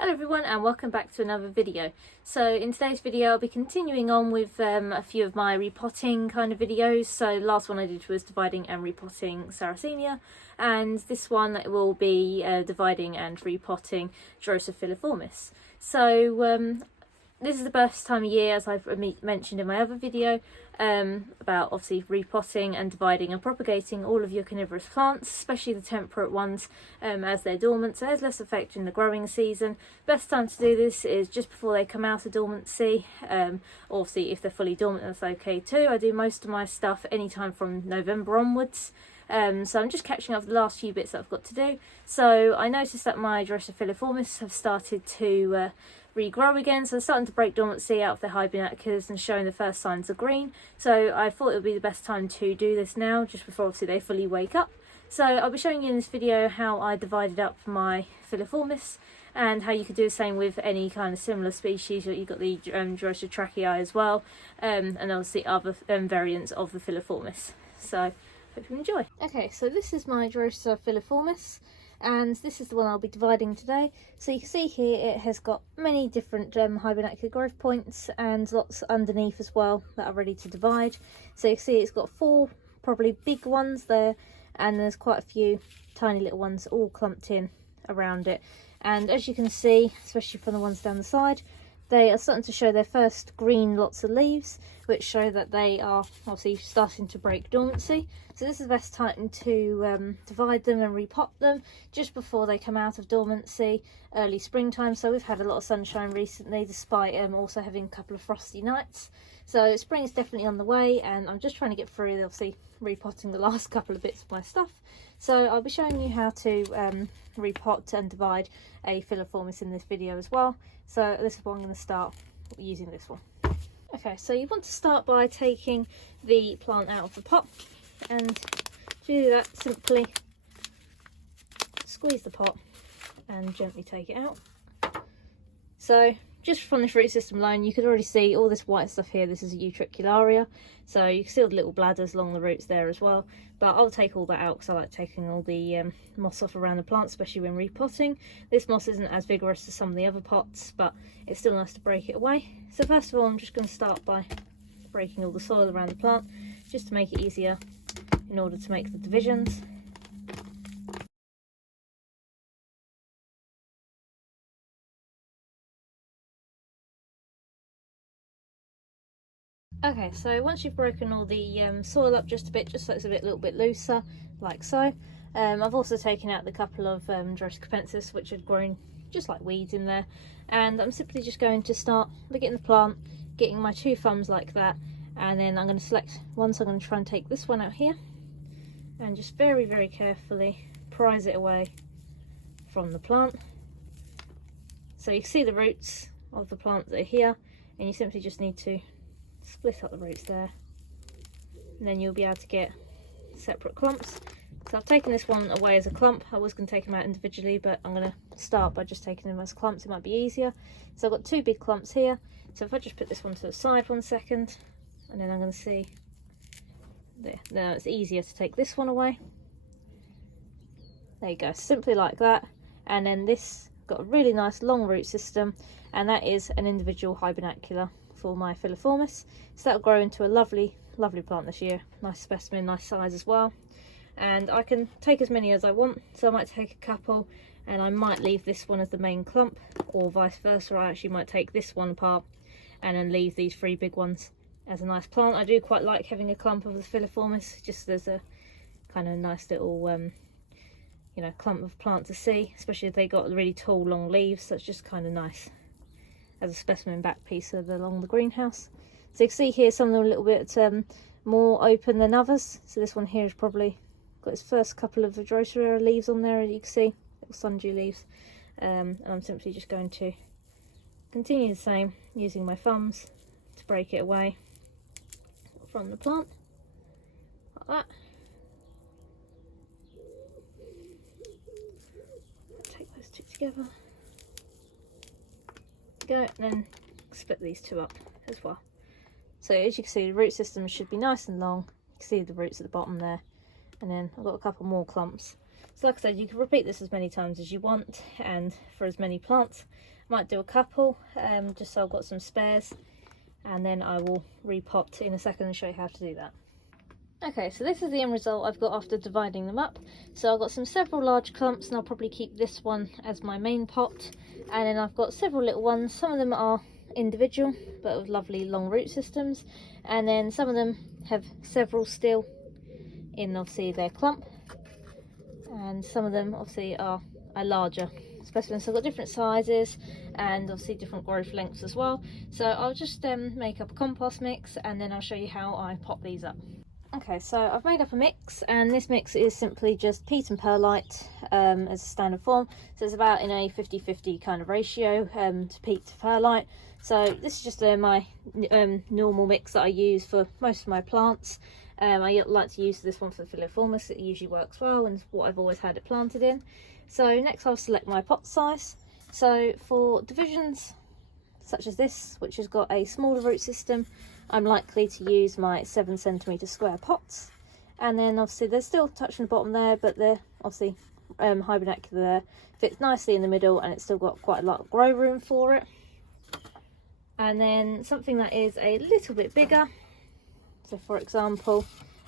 Hello everyone and welcome back to another video. So in today's video I'll be continuing on with a few of my repotting kind of videos. So last one I did was dividing and repotting Sarracenia, and this one will be dividing and repotting Drosera filiformis. So this is the best time of year, as I've mentioned in my other video, about obviously repotting and dividing and propagating all of your carnivorous plants, especially the temperate ones, as they're dormant, so there's less effect in the growing season. Best time to do this is just before they come out of dormancy. Obviously if they're fully dormant that's okay too. I do most of my stuff anytime from November onwards. So I'm just catching up with the last few bits that I've got to do. So I noticed that my Drosera filiformis have started to regrow again, so they're starting to break dormancy out of their hibernaculas and showing the first signs of green. So I thought it would be the best time to do this now, just before obviously they fully wake up. So I'll be showing you in this video how I divided up my filiformis and how you could do the same with any kind of similar species. You've got the Drosera trachei as well, and obviously other variants of the filiformis. So hope you enjoy. Okay, so this is my Drosera filiformis, and this is the one I'll be dividing today. So you can see here it has got many different hibernacular growth points and lots underneath as well that are ready to divide. So you can see it's got 4 probably big ones there, and there's quite a few tiny little ones all clumped in around it. And as you can see, especially from the ones down the side, they are starting to show their first green lots of leaves, which show that they are obviously starting to break dormancy. So this is the best time to divide them and repot them, just before they come out of dormancy, early springtime. So we've had a lot of sunshine recently, despite also having a couple of frosty nights. So spring is definitely on the way, and I'm just trying to get through, obviously, repotting the last couple of bits of my stuff. So I'll be showing you how to repot and divide a filiformis in this video as well. So this is what I'm going to start using this one. Okay, so you want to start by taking the plant out of the pot, and to do that simply squeeze the pot and gently take it out. So just from this root system alone you could already see all this white stuff here. This is a utricularia, so you can see all the little bladders along the roots there as well, but I'll take all that out because I like taking all the moss off around the plant, especially when repotting. This moss isn't as vigorous as some of the other pots, but it's still nice to break it away. So first of all I'm just going to start by breaking all the soil around the plant, just to make it easier in order to make the divisions. Okay, so once you've broken all the soil up just a bit, just so it's a little bit looser, like so, I've also taken out the couple of Drosera capensis which had grown just like weeds in there, and I'm simply just going to start looking at the plant, getting my 2 thumbs like that, and then I'm going to select one. So I'm going to try and take this one out here and just very, very carefully prise it away from the plant. So you can see the roots of the plant that are here, and you simply just need to split up the roots there, and then you'll be able to get separate clumps. So I've taken this one away as a clump. I was going to take them out individually, but I'm going to start by just taking them as clumps. It might be easier. So I've got 2 big clumps here. So if I just put this one to the side 1 second, and then I'm going to see there. Now it's easier to take this one away. There you go, simply like that. And then this got a really nice long root system, and that is an individual hibernacula for my filiformis. So that'll grow into a lovely plant this year. Nice specimen, nice size as well. And I can take as many as I want, so I might take a couple and I might leave this one as the main clump, or vice versa. I actually might take this one apart and then leave these 3 big ones as a nice plant. I do quite like having a clump of the filiformis, just as a kind of nice little you know, clump of plant to see, especially if they got really tall long leaves. So it's just kind of nice as a specimen back piece along the greenhouse. So you can see here some of them are a little bit more open than others. So this one here has probably got its first couple of Drosera leaves on there, as you can see, little Sundew leaves. And I'm simply just going to continue the same, using my thumbs to break it away from the plant, like that. Take those 2 together. Go, and then split these 2 up as well. So as you can see, the root system should be nice and long. You can see the roots at the bottom there, and then I've got a couple more clumps So like I said, you can repeat this as many times as you want, and for as many plants. Might do a couple, just so I've got some spares, and then I will repot in a second and show you how to do that. Okay, so this is the end result I've got after dividing them up. So I've got several large clumps, and I'll probably keep this one as my main pot. And then I've got several little ones. Some of them are individual, but with lovely long root systems. And then some of them have several still in, obviously, their clump. And some of them, obviously, are larger specimens. So I've got different sizes and obviously different growth lengths as well. So I'll just make up a compost mix, and then I'll show you how I pot these up. Okay, so I've made up a mix, and this mix is simply just peat and perlite as a standard form. So it's about in a 50-50 kind of ratio to peat to perlite. So this is just my normal mix that I use for most of my plants. I like to use this one for the filiformis. It usually works well, and it's what I've always had it planted in. So next I'll select my pot size. So for divisions such as this, which has got a smaller root system, I'm likely to use my 7cm square pots. And then obviously there's still touching the bottom there, but they're obviously hibernacula there. Fits nicely in the middle, and it's still got quite a lot of grow room for it. And then something that is a little bit bigger. So for example,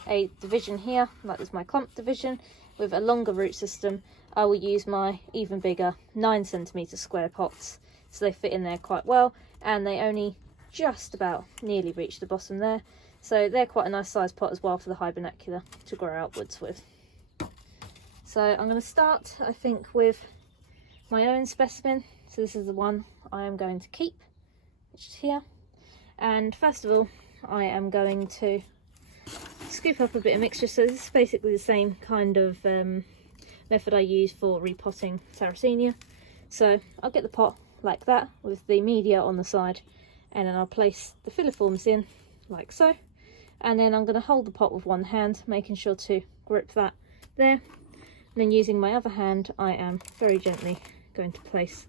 a division here, like this is my clump division, with a longer root system, I will use my even bigger 9cm square pots. So they fit in there quite well, and they only just about nearly reach the bottom there. So they're quite a nice size pot as well for the hibernacula to grow outwards with. So I'm going to start, I think, with my own specimen. So this is the one I am going to keep, which is here. And first of all, I am going to scoop up a bit of mixture. So this is basically the same kind of method I use for repotting Sarracenia. So I'll get the pot like that with the media on the side, and then I'll place the filiformis in like so, and then I'm going to hold the pot with one hand, making sure to grip that there, and then using my other hand I am very gently going to place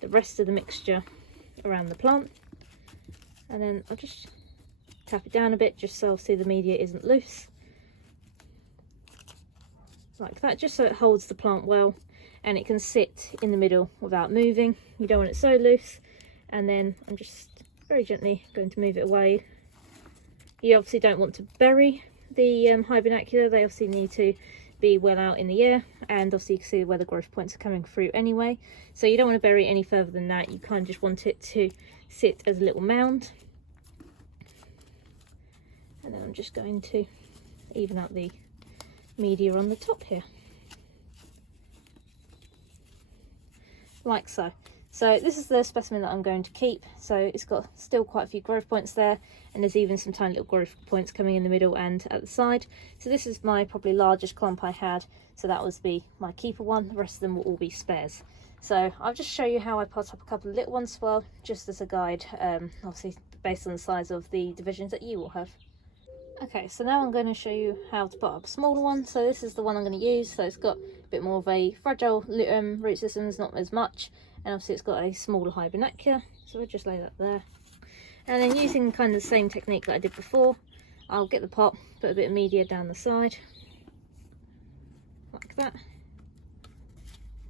the rest of the mixture around the plant, and then I'll just tap it down a bit just so obviously the media isn't loose, like that, just so it holds the plant well and it can sit in the middle without moving. You don't want it so loose. And then I'm just very gently going to move it away. You obviously don't want to bury the hibernacula. They obviously need to be well out in the air, and obviously you can see where the growth points are coming through anyway. So you don't want to bury it any further than that. You kind of just want it to sit as a little mound. And then I'm just going to even out the media on the top here, like so. So this is the specimen that I'm going to keep. So it's got still quite a few growth points there, and there's even some tiny little growth points coming in the middle and at the side. So this is my probably largest clump I had, so that was my keeper one. The rest of them will all be spares. So I'll just show you how I pot up a couple of little ones as well, just as a guide, obviously based on the size of the divisions that you will have. Okay, so now I'm going to show you how to pot up a smaller one. So this is the one I'm going to use. So it's got a bit more of a fragile root systems, not as much, and obviously it's got a smaller hibernacula. So we'll just lay that there, and then using kind of the same technique that I did before, I'll get the pot, put a bit of media down the side, like that,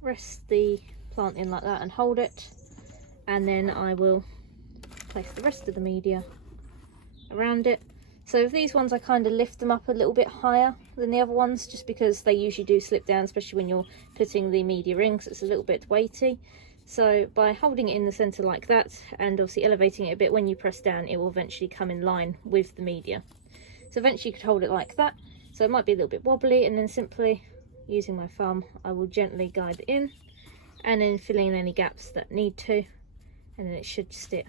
rest the plant in like that and hold it, and then I will place the rest of the media around it. So with these ones I kind of lift them up a little bit higher than the other ones, just because they usually do slip down, especially when you're putting the media in, because it's a little bit weighty. So by holding it in the centre like that, and obviously elevating it a bit, when you press down it will eventually come in line with the media. So eventually you could hold it like that. So it might be a little bit wobbly, and then simply using my thumb I will gently guide it in, and then fill in any gaps that need to, and then it should sit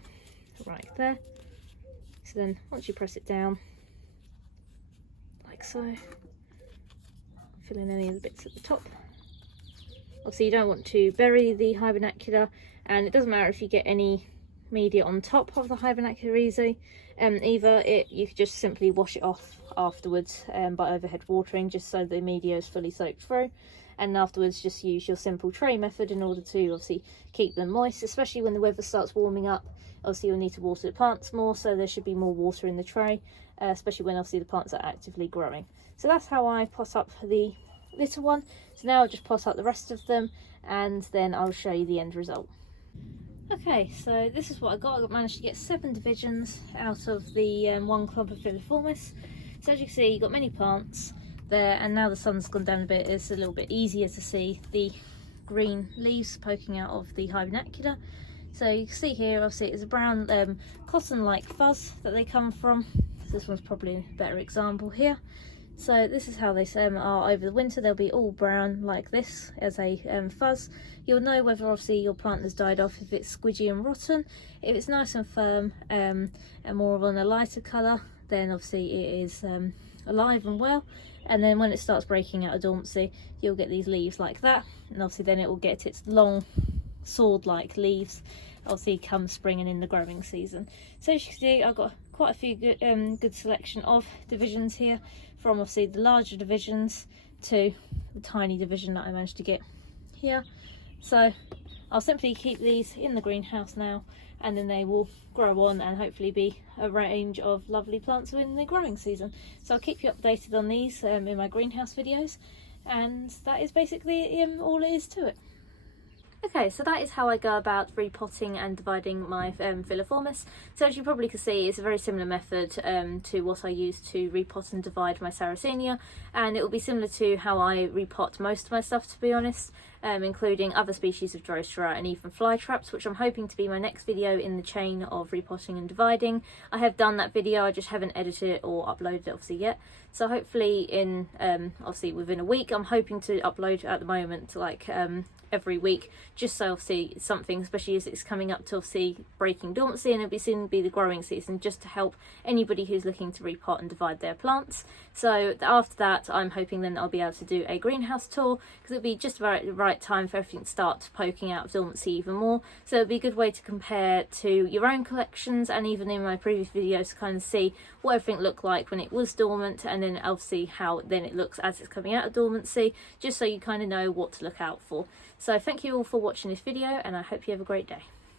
right there. So then once you press it down, like so, fill in any of the bits at the top. Obviously you don't want to bury the hibernacula, and it doesn't matter if you get any media on top of the hibernacula either. You could just simply wash it off afterwards by overhead watering, just so the media is fully soaked through, and afterwards just use your simple tray method in order to obviously keep them moist, especially when the weather starts warming up. Obviously you'll need to water the plants more, so there should be more water in the tray, especially when obviously the plants are actively growing. So that's how I pot up the little one. So now I'll just pot out the rest of them and then I'll show you the end result. Okay, so this is what I got. I managed to get 7 divisions out of the 1 clump of filiformis. So as you can see, you've got many plants there, and now the sun's gone down a bit, it's a little bit easier to see the green leaves poking out of the hibernacula. So you can see here, obviously it's a brown cotton-like fuzz that they come from. So this one's probably a better example here. So this is how they are over the winter. They'll be all brown like this as a fuzz. You'll know whether obviously your plant has died off if it's squidgy and rotten. If it's nice and firm and more of a lighter colour, then obviously it is alive and well. And then when it starts breaking out of dormancy, you'll get these leaves like that, and obviously then it will get its long sword-like leaves obviously come spring and in the growing season. So as you can see, I've got quite a few good selection of divisions here, from obviously the larger divisions to the tiny division that I managed to get here. So I'll simply keep these in the greenhouse now, and then they will grow on and hopefully be a range of lovely plants in the growing season. So I'll keep you updated on these in my greenhouse videos, and that is basically all it is to it. Okay, so that is how I go about repotting and dividing my filiformis. So as you probably can see, it's a very similar method to what I use to repot and divide my Sarracenia, and it will be similar to how I repot most of my stuff, to be honest, including other species of Drosera and even fly traps, which I'm hoping to be my next video in the chain of repotting and dividing. I have done that video, I just haven't edited it or uploaded it obviously yet. So hopefully in obviously within a week, I'm hoping to upload at the moment like every week, just so obviously something, especially as it's coming up to obviously breaking dormancy, and it'll be soon be the growing season, just to help anybody who's looking to repot and divide their plants. So after that, I'm hoping then I'll be able to do a greenhouse tour, because it'll be just about the right time for everything to start poking out of dormancy even more. So it'll be a good way to compare to your own collections, and even in my previous videos to kind of see what everything looked like when it was dormant, and then obviously how then it looks as it's coming out of dormancy, just so you kind of know what to look out for. So thank you all for watching this video, and I hope you have a great day.